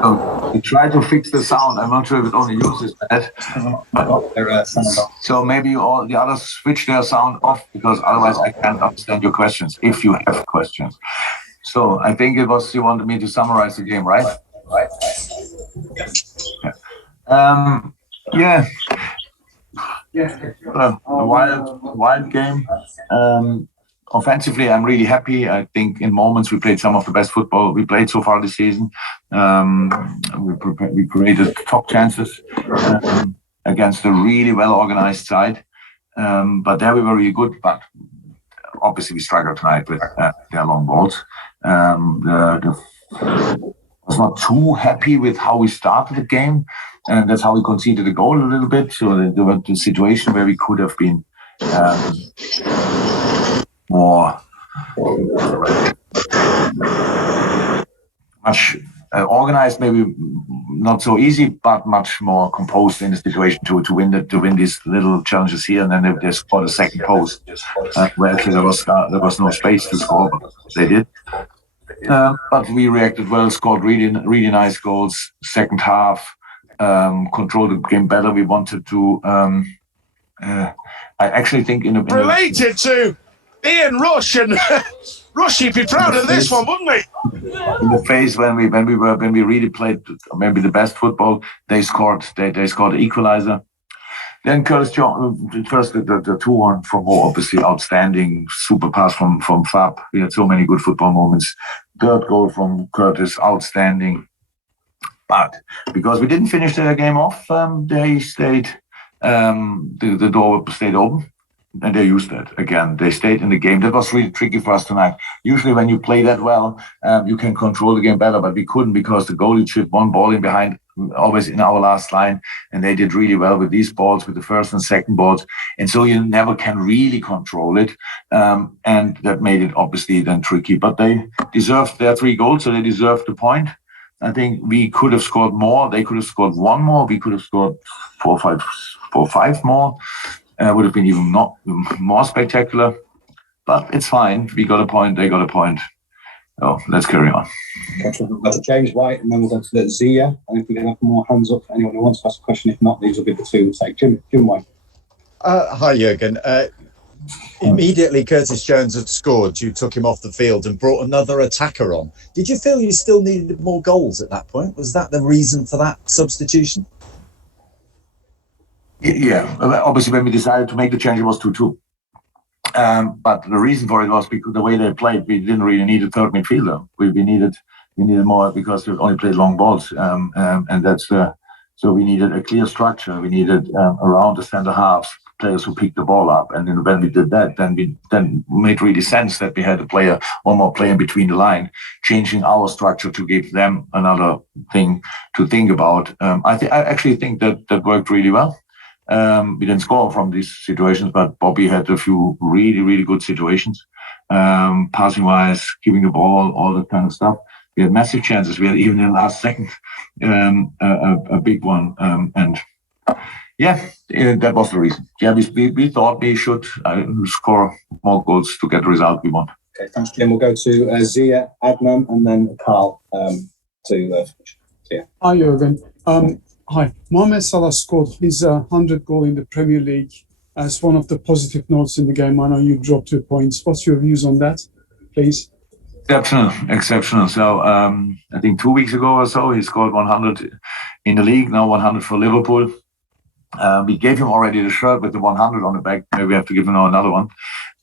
So we try to fix the sound. I'm not sure if it only uses that. So maybe all the others switch their sound off, because otherwise I can't understand your questions, if you have questions. So I think it was, you wanted me to summarize the game, right? A wild game. Offensively, I'm really happy. I think in moments we played some of the best football we played so far this season. We created top chances against a really well-organized side. But there we were really good. But obviously we struggled tonight with their long balls. Was not too happy with how we started the game, and that's how we conceded the goal a little bit. So there was the situation where we could have been more much organized, maybe not so easy, but much more composed in the situation to win these little challenges here. And then they scored a second post where actually there was no space to score, but they did. But we reacted well, scored really nice goals. Second half, controlled the game better. We wanted to. I actually think related to Ian Rush, and Rush, you'd be proud of this one, wouldn't he? In the phase when we really played maybe the best football, they scored the equalizer. Then Curtis Jones, first the 2-1 from Mo, obviously outstanding, super pass from Fab. We had so many good football moments. Third goal from Curtis, outstanding. But because we didn't finish the game off, they stayed. The door stayed open, and they used that again. They stayed in the game. That was really tricky for us tonight. Usually, when you play that well, you can control the game better, but we couldn't because the goalie chipped one ball in behind, always in our last line, and they did really well with these balls, with the first and second balls, and so you never can really control it, and that made it obviously then tricky. But they deserved their 3 goals, so they deserved the point. I think we could have scored more. They could have scored 1 more. We could have scored 4 or 5 more. Would have been even not more spectacular. But it's fine. We got a point. They got a point. So let's carry on. That's James White, and then we'll go to the Zia. And if we can have more hands up for anyone who wants to ask a question. If not, these will be the 2. So Jim White. Hi, Jurgen. Immediately Curtis Jones had scored, you took him off the field and brought another attacker on. Did you feel you still needed more goals at that point? Was that the reason for that substitution? Yeah, obviously when we decided to make the change, it was 2-2. But the reason for it was because the way they played, we didn't really need a third midfielder. We needed more because we only played long balls, and that's so we needed a clear structure. We needed around the centre halves players who picked the ball up, and then when we did that, then made really sense that we had one more player in between the line, changing our structure to give them another thing to think about. I actually think that worked really well. We didn't score from these situations, but Bobby had a few really, really good situations, passing wise, keeping the ball, all that kind of stuff. We had massive chances. We had even in the last second a big one, and. Yeah, that was the reason. Yeah, we thought we should score more goals to get the result we want. Okay, thanks, Jim. We'll go to Zia, Adnan, and then Carl to Zia. Hi, Jurgen. Hi. Mohamed Salah scored his 100th goal in the Premier League as one of the positive notes in the game. I know you dropped 2 points. What's your views on that, please? Exceptional. So I think 2 weeks ago or so, he scored 100 in the league, now 100 for Liverpool. We gave him already the shirt with the 100 on the back. Maybe we have to give him another one.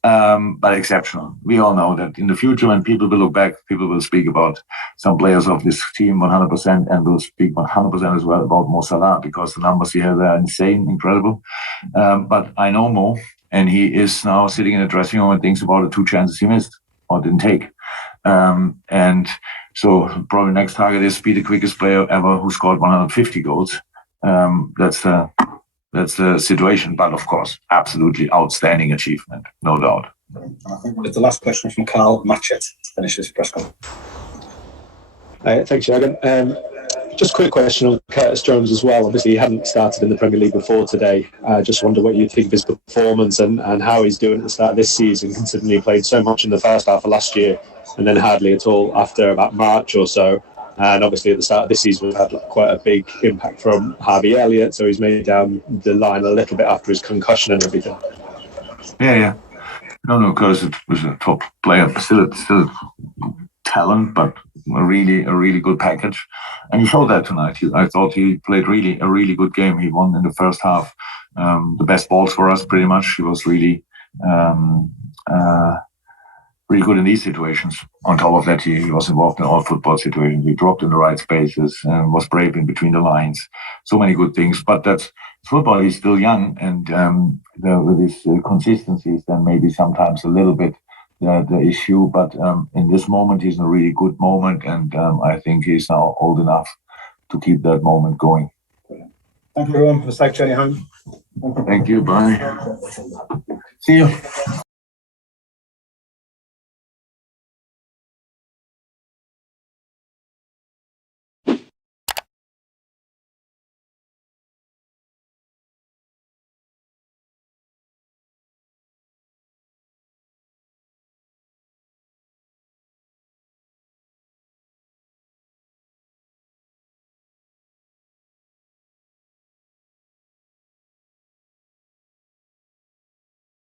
But exceptional. We all know that in the future, when people will look back, people will speak about some players of this team 100%, and will speak 100% as well about Mo Salah, because the numbers he has are insane, incredible. But I know Mo, and he is now sitting in the dressing room and thinks about the 2 chances he missed or didn't take. And so probably next target is be the quickest player ever who scored 150 goals. That's the situation, but of course, absolutely outstanding achievement, no doubt. And I think with the last question from Carl Matchett to finish this press conference. Thanks, Jurgen. Just a quick question on Curtis Jones as well. Obviously, he hadn't started in the Premier League before today. Just wonder what you think of his performance and how he's doing at the start of this season, considering he played so much in the first half of last year and then hardly at all after about March or so. And obviously at the start of this season, we've had quite a big impact from Harvey Elliott, so he's made it down the line a little bit after his concussion and everything. Yeah. No, because it was a top player, still talent, but a really good package. And he showed that tonight. I thought he played a really good game. He won in the first half the best balls for us, pretty much. He was really good in these situations. On top of that, he was involved in all football situations. He dropped in the right spaces and was brave in between the lines. So many good things. But that's football. He's still young, and with his consistencies, then maybe sometimes a little bit the issue. But in this moment, he's in a really good moment, and I think he's now old enough to keep that moment going. Thank you, everyone, for the safe journey home. Thank you. Bye. See you.